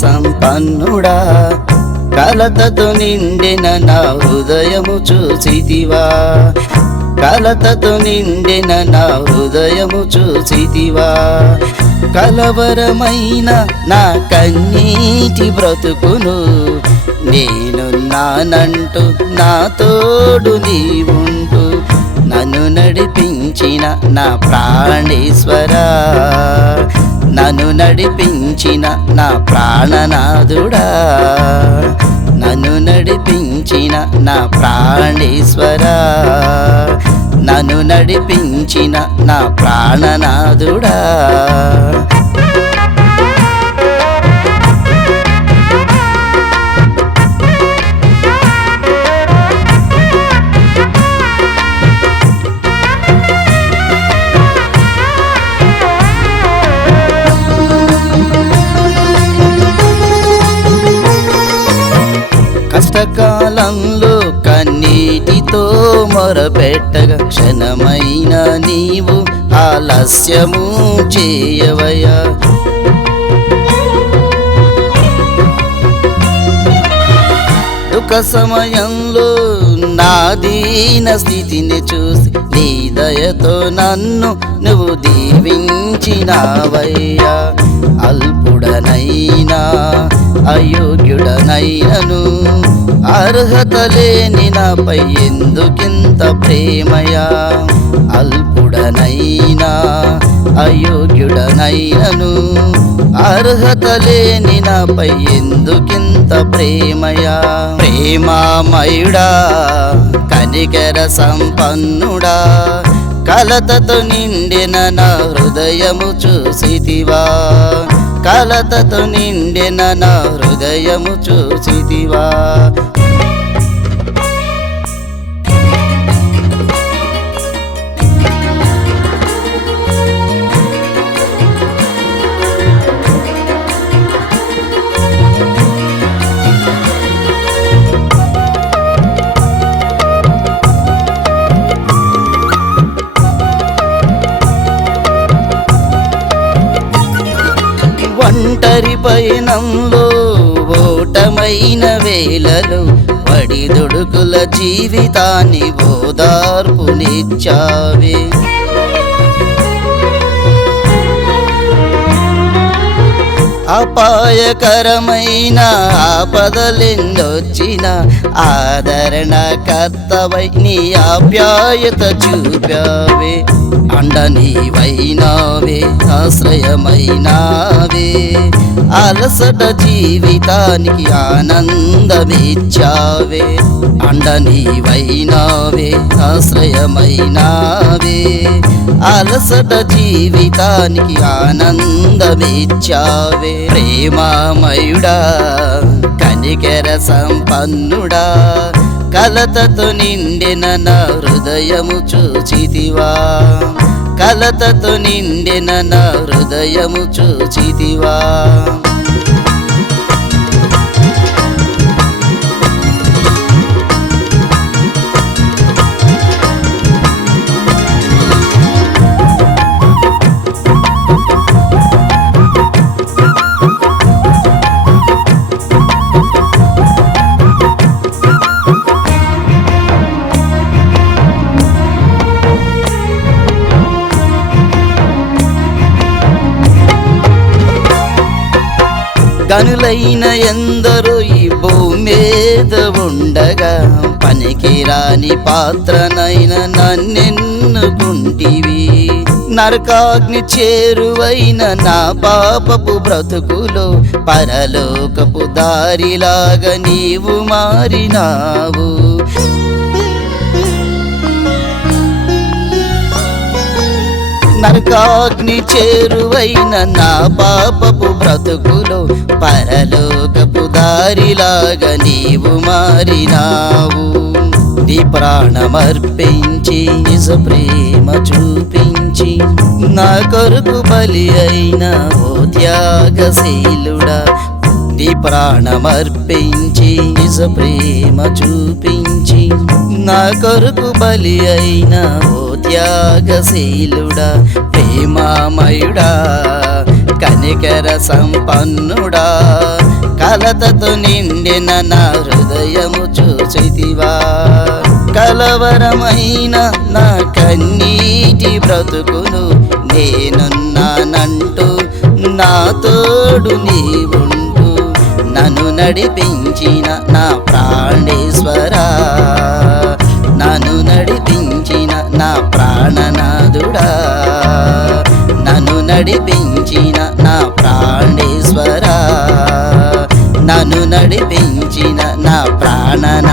సంపన్నుడా కలతతో నిండిన నా హృదయము చూసితివా కలతతో నిండిన నా హృదయము చూసితివా కలవరమైన నా కన్నీటి బ్రతుకును నేనున్నానంటూ నా తోడు నీవుంటూ నన్ను నడిపించిన నా ప్రాణేశ్వరా నన్ను నడిపించిన నా ప్రాణనాథుడా నన్ను నడిపించిన నా ప్రాణేశ్వరా నన్ను నడిపించిన నా ప్రాణనాథుడా కష్టకాలంలో కన్నీటితో మొరపెట్టగా క్షణమైన నీవు ఆలస్యము చేయవయ్యా దుఃఖ సమయంలో నా దీన స్థితిని చూసి నీ దయతో నన్ను నువ్వు దీవించినావయ్యా అల్పుడనైనా అయోగ్యుడనైనను అర్హత లేని నాపై ఎందుకింత ప్రేమయా అల్పుడనైనా అయోగ్యుడనైనను అర్హత లేని నాపై ఎందుకింత ప్రేమయా ప్రేమామయుడా కనికర సంపన్నుడా కలతతో నిండిన నా హృదయము చూసితివా కలతతో నిండిన నా హృదయము చూసితివా ఒంటరి పయనంలో ఓటమైన వేళలో పడిదుడుకుల జీవితాన్ని ఓదార్పునిచ్చావే అపాయకరమైన ఆపదలెన్నొచ్చిన ఆదరణ కర్తవై నీ ఆప్యాయత చూపావే అండ నీవైనావే ఆశ్రయమైనావే అలసట జీవితానికి ఆనందమిచ్చావే అండ నీవైనావే ఆశ్రయమైనావే అలసట జీవితానికి ఆనందమిచ్చావే ప్రేమామయుడా కనికర సంపన్నుడా కలతతో నిండిన నా హృదయము చూచితివా కలతతో నిండిన నా హృదయము చూచితివా గనులైన ఎందరో ఈ భూమి మీద ఉండగా పనికిరాని పాత్రనైన నన్నెన్నుకుంటివి నరకాగ్ని చేరువైన నా పాపపు బ్రతుకులో పరలోకపు దారిలాగా నీవు మారినావు నరకాగ్ని చేరువైన నా పాపపు బ్రతుకులో పరలోకపు దారిలాగా నీవు మారినావు నీ ప్రాణమర్పించి నిజ ప్రేమ చూపించి నా కొరకు బలి అయిన ఓ త్యాగశీలుడా నీ ప్రాణమర్పించి నిజ ప్రేమ చూపించి నా కొరకు బలి అయిన ఓ త్యాగశీలుడా ప్రేమామయుడా కనికర సంపన్నుడా కలతతో నిండిన నా హృదయము చూసితివా కలవరమైన నా కన్నీటి బ్రతుకును నేనున్నానంటూ నా తోడు నీవుంటూ నన్ను నడిపించిన నా ప్రాణేశ్వరా నన్ను నడిపించిన నా ప్రాణనాథుడా నన్ను నడిపించిన నా ప్రాణేశ్వరా నన్ను నడిపించిన నా ప్రాణనాథుడా